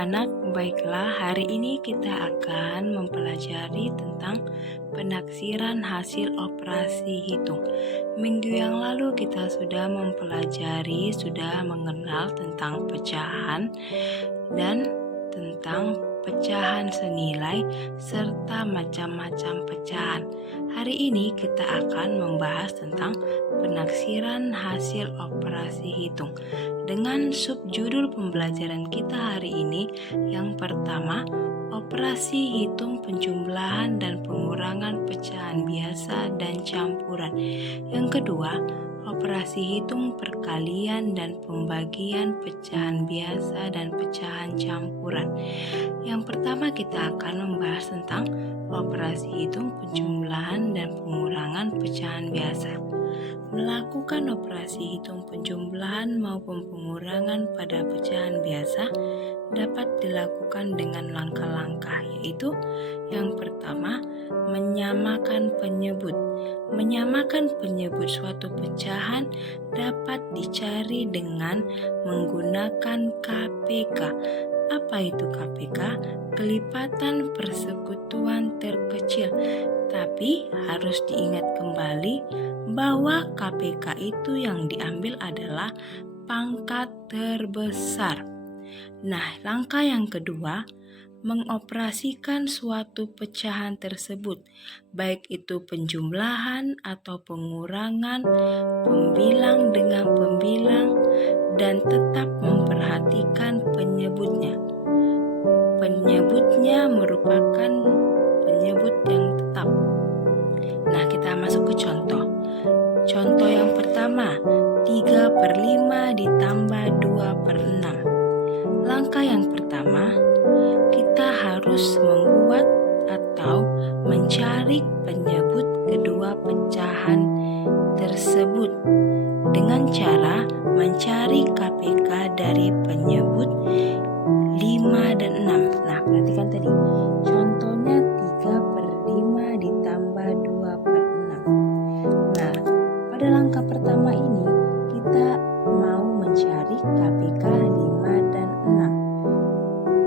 anak-anak, baiklah hari ini kita akan mempelajari tentang penaksiran hasil operasi hitung. Minggu yang lalu kita sudah mengenal tentang pecahan dan tentang pecahan senilai serta macam-macam pecahan. Hari ini kita akan membahas tentang penaksiran hasil operasi hitung. Dengan subjudul pembelajaran kita hari ini, yang pertama, operasi hitung penjumlahan dan pengurangan pecahan biasa dan campuran. Yang kedua, operasi hitung perkalian dan pembagian pecahan biasa dan pecahan campuran. Yang pertama kita akan membahas tentang operasi hitung penjumlahan dan pengurangan pecahan biasa. Melakukan operasi hitung penjumlahan maupun pengurangan pada pecahan biasa dapat dilakukan dengan langkah-langkah, yaitu yang pertama, menyamakan penyebut. Menyamakan penyebut suatu pecahan dapat dicari dengan menggunakan KPK. Apa itu KPK? Kelipatan persekutuan terkecil. Tapi harus diingat kembali bahwa KPK itu yang diambil adalah pangkat terbesar. Nah, langkah yang kedua, mengoperasikan suatu pecahan tersebut, baik itu penjumlahan atau pengurangan, pembilang dengan pembilang, dan tetap memperhatikan penyebutnya. Penyebutnya merupakan penyebut yang tetap. Nah, kita masuk ke contoh. Contoh yang pertama, 3/5 ditambah 2/6. Langkah yang pertama, kita harus membuat atau mencari penyebut kedua pecahan tersebut dengan cara mencari KPK dari penyebut 5 dan 6. Nah, perhatikan tadi. Contohnya 3/5 ditambah 2/6. Nah, pada langkah pertama ini kita mau mencari KPK 5 dan 6.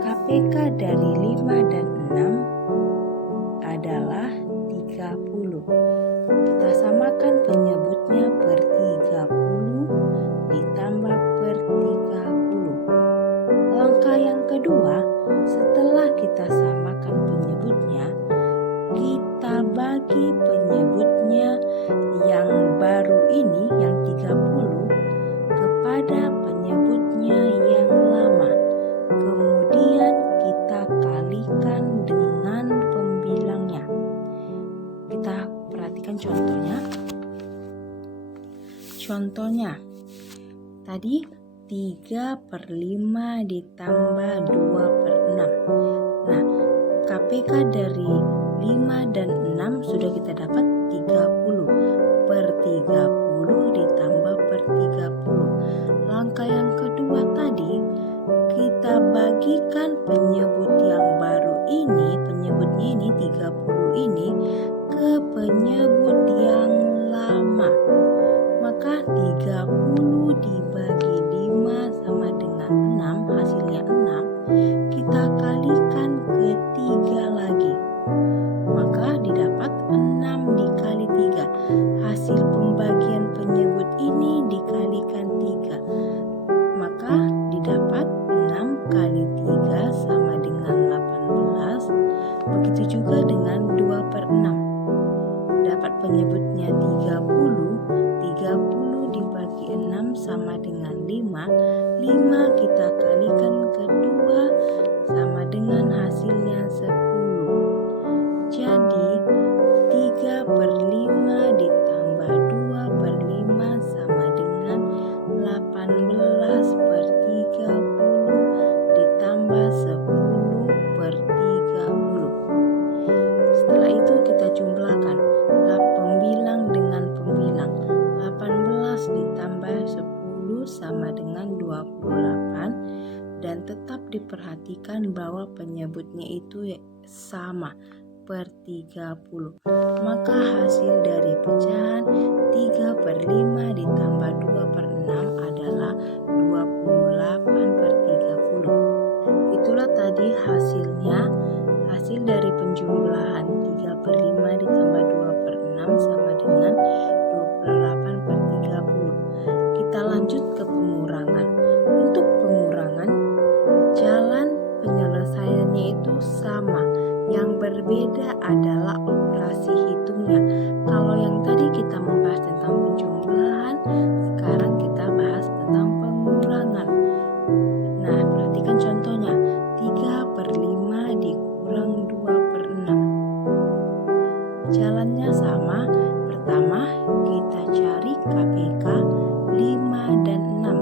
KPK dari 5 dan 6 adalah 30. Kita samakan penyebutnya per 30 ditambah per 30. Langkah yang kedua, setelah kita samakan penyebutnya, kita bagi penyebutnya yang baru ini, yang 30, kepada penyebutnya yang lama. Kemudian kita kalikan dengan pembilangnya. Kita perhatikan contohnya. Contohnya, tadi 3/5 ditambah 2/6. Nah, KPK dari 5 dan 6 sudah kita dapat 30 per 30 ditambah per 30. Langkah yang kedua tadi, kita bagikan penyebut yang baru ini, penyebutnya ini 30 ini, ke penyebut yang lama. Maka 30 dibagi 5 sama dengan 6, hasilnya 6. Kita kalikan ke 3 lagi. Maka didapat 6 dikali 3. Hasil pembagian penyebut ini dikalikan 3. Maka didapat 6 kali 3 sama dengan 18. Begitu juga dengan 2/6. Dapat penyebutnya 30. 30 dibagi 6 sama dengan 5. 5 kita kalikan ke 2 sama dengan hasilnya 10. Jadi 3/5 ditambah 2/5 sama dengan 18 per 30 ditambah 10 per 30. Setelah itu kita jumlahkan pembilang dengan pembilang. 18 ditambah 10 sama dengan 28, dan tetap diperhatikan bahwa penyebutnya itu sama per 30. Maka hasil dari pecahan 3/5 ditambah 2/6 adalah 28 per 30. Itulah Jadi hasil dari penjumlahan 3/5 ditambah 2/6 sama dengan 28/30. Kita lanjut ke pengurangan. Untuk pengurangan, jalan penyelesaiannya itu sama. Yang berbeda adalah operasi hitungnya. Kalau yang tadi kita membahas tentang penjumlahan, sekarang kita bahas tentang pengurangan. Nah, perhatikan contohnya. 3/5 dikurang 2/6. Jalannya sama. Pertama, kita cari KPK 5 dan 6.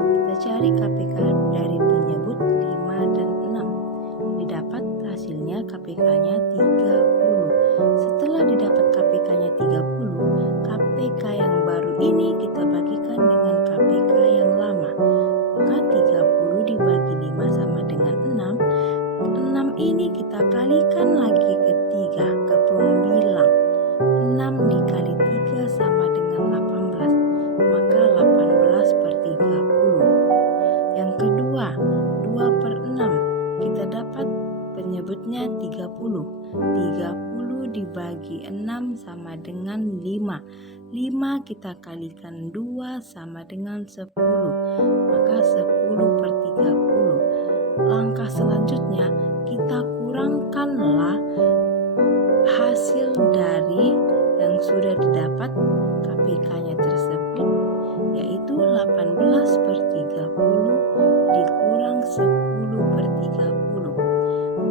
Kita cari KPK dari penyebut 5 dan 6. Didapat hasilnya KPK-nya 30. Setelah didapat KPK-nya 30, KPK yang baru ini kita bagikan dengan KPK yang lama. Maka 30 dibagi 5 sama dengan 6. 6 ini kita kalikan lagi ke 3, ke pembilang. 6 dikali 3 sama dengan 18. Maka 18/30. Yang kedua, 2/6. Kita dapat penyebutnya 30. 30 dibagi 6 sama dengan 5. 5 kita kalikan 2 sama dengan 10. Maka 10/30. Langkah selanjutnya, kita kurangkanlah hasil dari yang sudah didapat KPK-nya tersebut, yaitu 18/30 dikurang 10/30.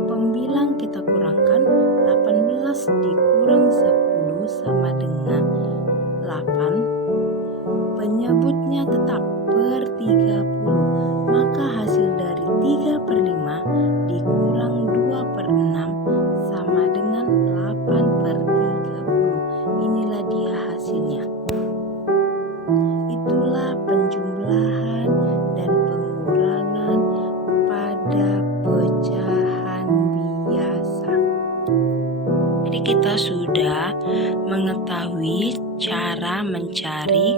Pembilang kita kurangkan, 18 dikurang 10 sama dengan 8. Penyebutnya tetap per 30. Maka hasil dari 3/5 dikurang 2/6 sama dengan 8/30. Inilah dia hasilnya. Itulah penjumlahan dan pengurangan pada pecahan biasa. Jadi kita sudah mengetahui cara mencari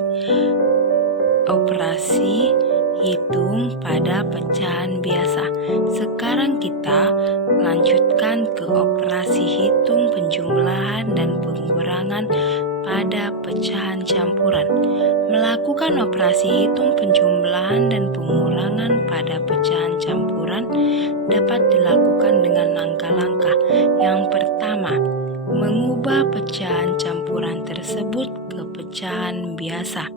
operasi hitung pada pecahan biasa. Sekarang kita lanjutkan ke operasi hitung penjumlahan dan pengurangan pada pecahan campuran. Melakukan operasi hitung penjumlahan dan pengurangan pada pecahan campuran dapat dilakukan dengan langkah-langkah. Yang pertama, mengubah pecahan campuran tersebut ke pecahan biasa.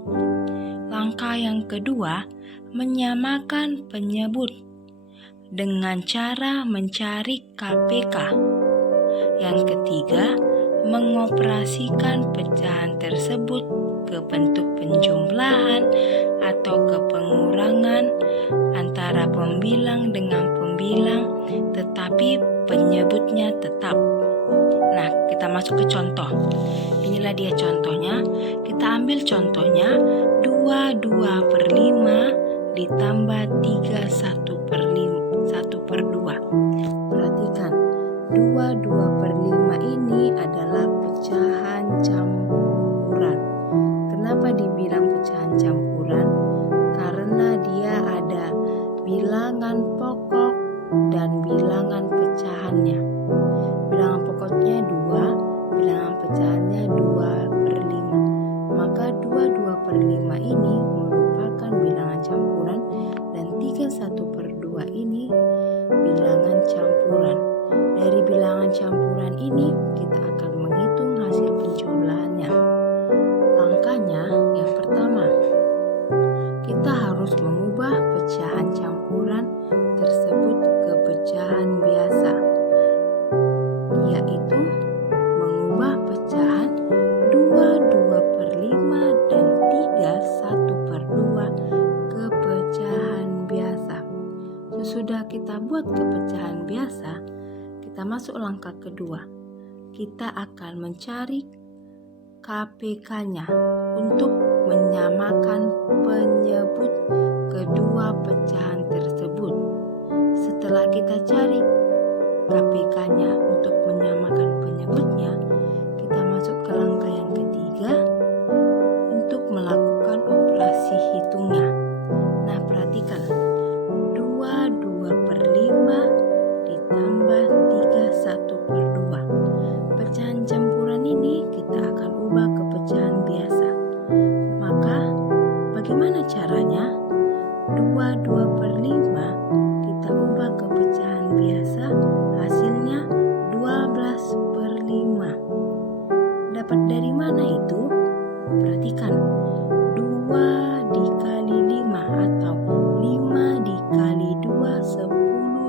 Langkah yang kedua, menyamakan penyebut dengan cara mencari KPK. Yang ketiga, mengoperasikan pecahan tersebut ke bentuk penjumlahan atau ke pengurangan antara pembilang dengan pembilang, tetapi penyebutnya tetap. Nah, kita masuk ke contoh. Inilah dia contohnya. Kita ambil contohnya 22/5 ditambah 1/2. Perhatikan, 22/5 ini adalah pecahan campuran. Kenapa dibilang pecahan campuran? Karena dia ada bilangan pokok dan bilangan pecahannya. Bilangan pokoknya 2, bilangan pecahannya 2/5. Maka 22/5 ini merupakan bilangan campuran dan 31/2 ini bilangan campuran. Dari bilangan campuran ini kita akan menghitung hasil penjumlahannya. Langkahnya yang pertama, kita harus mengubah pecahan campuran tersebut ke pecahan biasa, yaitu mengubah pecahan 2/5 dan 1/2 ke pecahan biasa. Sesudah kita buat ke pecahan biasa, kita masuk langkah kedua. Kita akan mencari KPK-nya untuk menyamakan penyebut kedua pecahan tersebut. Setelah kita cari KPK-nya untuk menyamakan penyebutnya, kita masuk ke langkah yang ketiga untuk melakukan operasi hitungnya. Nah, perhatikan, 22/5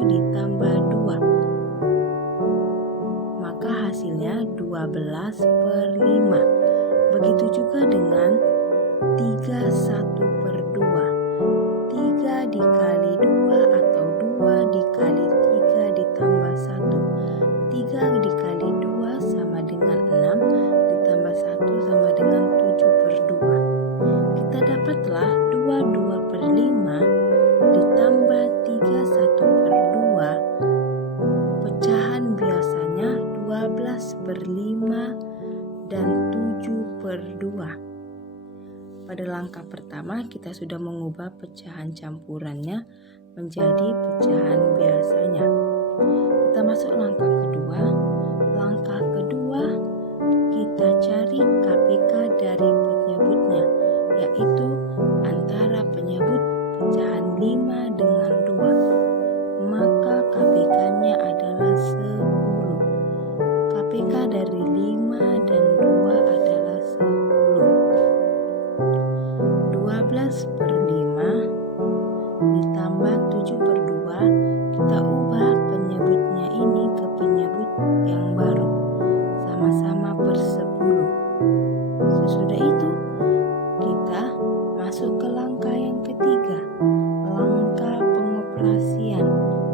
ditambah 2, maka hasilnya 12/5. Begitu juga dengan 31/2. 3 dikali 2 atau 2 dikali 3 ditambah 1. 3 dikali 2 sama dengan 6, ditambah 1 sama dengan 7/2. Kita dapatlah 22/5 ditambah 31/2. Pecahan biasanya 12/5 dan 7/2. Pada langkah pertama kita sudah mengubah pecahan campurannya menjadi pecahan biasanya. Kita masuk langkah kedua. Langkah kedua kita cari KPK dari penyebutnya, yaitu antara penyebut pecahan 5 dengan 2. Maka KPK-nya adalah 10. KPK dari 5 dan 2 adalah 10. 12/5 ditambah 7/2, kita ubah penyebutnya ini ke penyebut yang baru, sama-sama per 10. Sesudah itu kita masuk ke langkah yang ketiga, langkah pengoperasian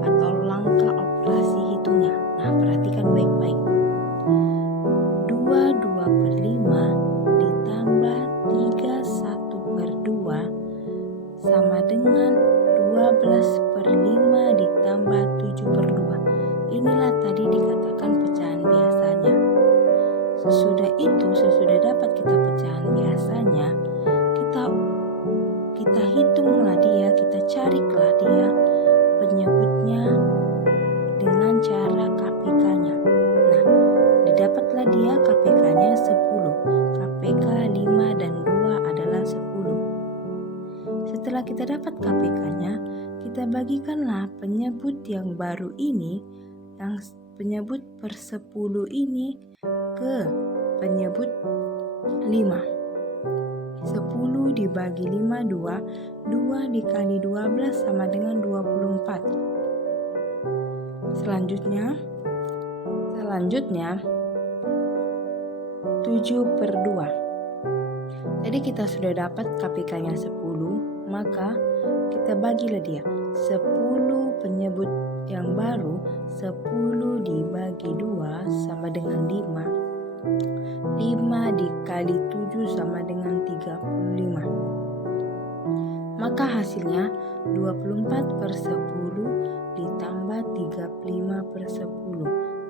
atau langkah operasi hitungnya. Nah, perhatikan baik-baik. 22/5 ditambah 31/2 sama dengan 12/5 ditambah 7/2. Inilah tadi dikatakan pecahan biasanya. Sesudah itu, sesudah dapat kita pecahan biasanya, kita hitunglah dia, kita carilah dia penyebutnya dengan cara KPK-nya. Nah, didapatlah dia KPK-nya 10. KPK 5 dan 2 adalah 10. Setelah kita dapat KPK-nya, kita bagikanlah penyebut yang baru ini, yang penyebut per 10 ini, ke penyebut 5. 10 dibagi 5 2, 2 dikali 12 sama dengan 24. Selanjutnya 7/2. Jadi kita sudah dapat KPK-nya 10, maka kita bagilah dia. 10 penyebut yang baru, 10 dibagi 2 sama dengan 5. 5 dikali 7 sama dengan 35. Maka hasilnya 24/10 ditambah 35/10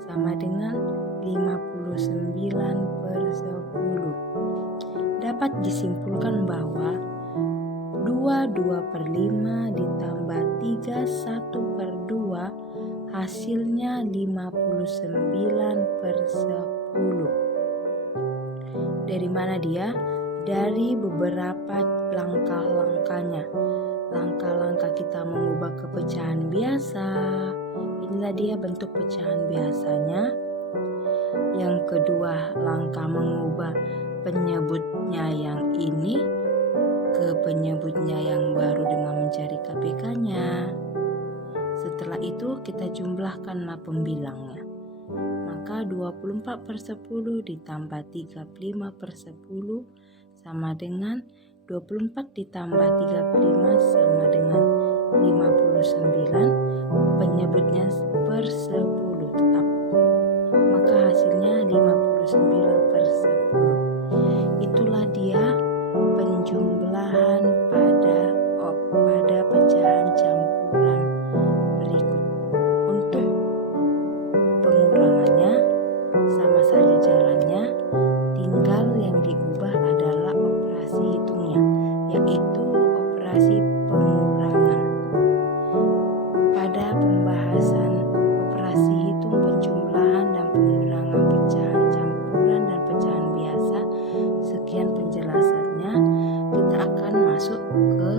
sama dengan 59/10. Dapat disimpulkan bahwa 22/5 ditambah 31/2 hasilnya 59/10. Dari mana dia? Dari beberapa langkah-langkahnya. Langkah-langkah kita mengubah ke pecahan biasa. Inilah dia bentuk pecahan biasanya. Yang kedua, langkah mengubah penyebutnya yang ini ke penyebutnya yang baru dengan mencari KPK-nya. Setelah itu kita jumlahkanlah pembilangnya. Maka 24/10 ditambah 35/10 sama dengan 24 ditambah 35 sama dengan 59. Penyebutnya per 10 tetap. Maka hasilnya 59/10. Itulah dia penjumlahan pada pecahan campuran berikut. Untuk pengurangannya sama saja jalannya, tinggal yang diubah adalah operasi hitungnya, yaitu operasi pengurangan. Pada pembahasan operasi hitung penjumlahan dan pengurangan pecahan campuran dan pecahan biasa, sekian penjelasannya. Kita akan masuk ke